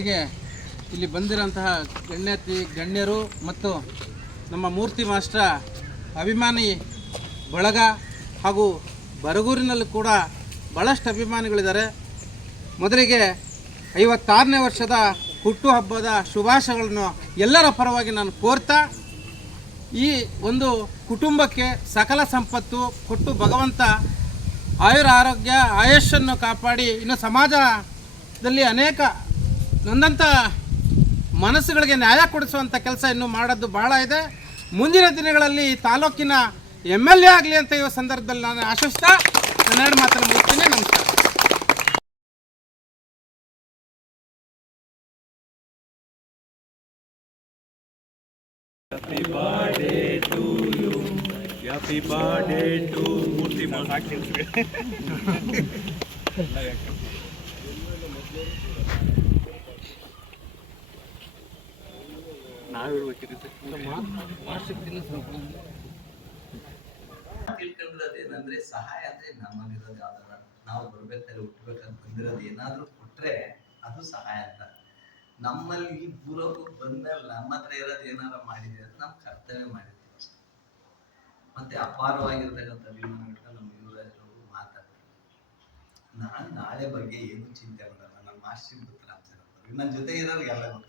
ಇಲ್ಲಿ ಬಂದಿರೋಂತಹ ಗಣ್ಯರು ಮತ್ತು ನಮ್ಮ ಮೂರ್ತಿ ಮಾಸ್ಟರ್ ಅಭಿಮಾನಿ ಬಳಗ ಹಾಗೂ ಬರಗೂರಿನಲ್ಲೂ ಕೂಡ ಭಾಳಷ್ಟು ಅಭಿಮಾನಿಗಳಿದ್ದಾರೆ. ಮೊದಲಿಗೆ 56ನೇ ವರ್ಷದ ಹುಟ್ಟುಹಬ್ಬದ ಶುಭಾಶಯಗಳನ್ನು ಎಲ್ಲರ ಪರವಾಗಿ ನಾನು ಕೋರ್ತಾ, ಈ ಒಂದು ಕುಟುಂಬಕ್ಕೆ ಸಕಲ ಸಂಪತ್ತು ಕೊಟ್ಟು ಭಗವಂತ ಆಯುರ ಆರೋಗ್ಯ ಆಯುಷನ್ನು ಕಾಪಾಡಿ ಇನ್ನು ಸಮಾಜದಲ್ಲಿ ಅನೇಕ ನೊಂದಂಥ ಮನಸ್ಸುಗಳಿಗೆ ನ್ಯಾಯ ಕೊಡಿಸುವಂಥ ಕೆಲಸ ಇನ್ನೂ ಮಾಡೋದು ಭಾಳ ಇದೆ. ಮುಂದಿನ ದಿನಗಳಲ್ಲಿ ತಾಲೂಕಿನ MLA ಆಗಲಿ ಅಂತ ಈ ಸಂದರ್ಭದಲ್ಲಿ ನಾನು ಆಶಿಸ್ತಾ ನನ್ನೆರಡು ಮಾತನ್ನು ಮುಗಿಸ್ತೀನಿ. ನಮಸ್ಕಾರ. Happy birthday to you. Happy birthday to Murthy Master. ತಿಳ್ಕೊಂಡಿರೋದೇನಂದ್ರೆ ಸಹಾಯ ಅಂದ್ರೆ ನಮ್ಮಲ್ಲಿರೋದು ಯಾವ್ದಾರ ನಾವು ಬರ್ಬೇಕಾದ್ರೆ ಹುಟ್ಟಬೇಕಂತ ಬಂದಿರೋದು ಏನಾದ್ರೂ ಕೊಟ್ರೆ ಅದು ಸಹಾಯ ಅಂತ. ನಮ್ಮಲ್ಲಿ ಈ ಭೂಲೋಕಕ್ಕೆ ಬಂದ್ಮೇಲೆ ನಮ್ಮ ಹತ್ರ ಇರೋದು ಏನಾರ ಮಾಡಿದ್ರೆ ಅದು ನಮ್ಮ ಕರ್ತವ್ಯ ಮಾಡಿರ್ತೀವಿ ಅಷ್ಟೇ. ಮತ್ತೆ ಅಪಾರವಾಗಿರ್ತಕ್ಕಂಥ ಅಭಿಮಾನ ಇಟ್ಕೊಂಡು ನಮ್ಮ ಯುವರಾಜರು ಮಾತಾಡ್ತಾರೆ. ನಾನು ನಾಳೆ ಬಗ್ಗೆ ಏನು ಚಿಂತೆ ಮಾಡಲ್ಲ. ನನ್ನ ಮಾಸ್ಟರ್ ಗೊತ್ತಿಲ್ಲ, ನನ್ನ ಜೊತೆ ಇರೋರು ಎಲ್ಲ ಗೊತ್ತು.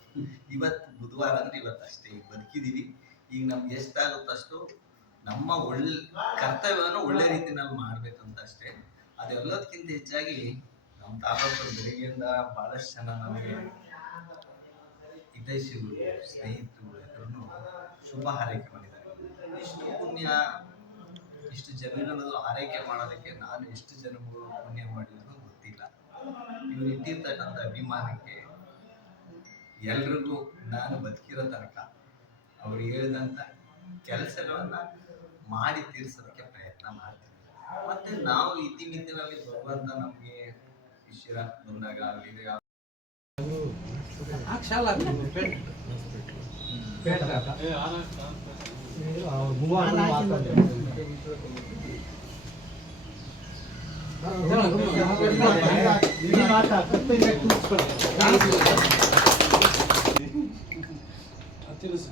ಇವತ್ತು ಬುಧವಾರ ಅಂದ್ರೆ ಇವತ್ತು ಅಷ್ಟೇ, ಈಗ ಬದುಕಿದೀವಿ. ಈಗ ನಮ್ಗೆ ಎಷ್ಟಾಗುತ್ತೋ ಅಷ್ಟು ನಮ್ಮ ಕರ್ತವ್ಯವನ್ನು ಒಳ್ಳೆ ರೀತಿನಲ್ಲಿ ಮಾಡ್ಬೇಕಂತ ಅಷ್ಟೇ. ಅದೆಲ್ಲದಕ್ಕಿಂತ ಹೆಚ್ಚಾಗಿ ನಮ್ಮ ತಾಲೂಕು ಬೆಳಗ್ಗೆಯಿಂದ ಬಹಳಷ್ಟು ಜನ ನಮಗೆ ಹಿತೈಷಿಗಳು ಸ್ನೇಹಿತರು ಎಲ್ಲರೂ ಶುಭ ಹಾರೈಕೆ ಮಾಡಿದ್ದಾರೆ. ಇಷ್ಟು ಪುಣ್ಯ, ಇಷ್ಟು ಜನಗಳಲ್ಲೂ ಆರೈಕೆ ಮಾಡೋದಕ್ಕೆ ನಾನು ಎಷ್ಟು ಜನಗಳು ಪುಣ್ಯ ಮಾಡಿದ್ರು ಗೊತ್ತಿಲ್ಲ. ಇವ್ರು ಇಟ್ಟಿರ್ತಕ್ಕಂಥ ಅಭಿಮಾನಕ್ಕೆ ಎಲ್ರಿಗೂ ನಾನು ಬದುಕಿರೋ ತನಕ ಅವ್ರು ಹೇಳಿದಂಥ ಕೆಲಸಗಳನ್ನ ಮಾಡಿ ತೀರ್ಸೋದಕ್ಕೆ ಪ್ರಯತ್ನ ಮಾಡ್ತೀನಿ. ಮತ್ತೆ ನಾವು ಇತಿಮಿತಿನಲ್ಲಿ ಭಗವಂತ ನಮಗೆ ಶಿಶಿರ ಬಂದಾಗ ತಿಳಿಸು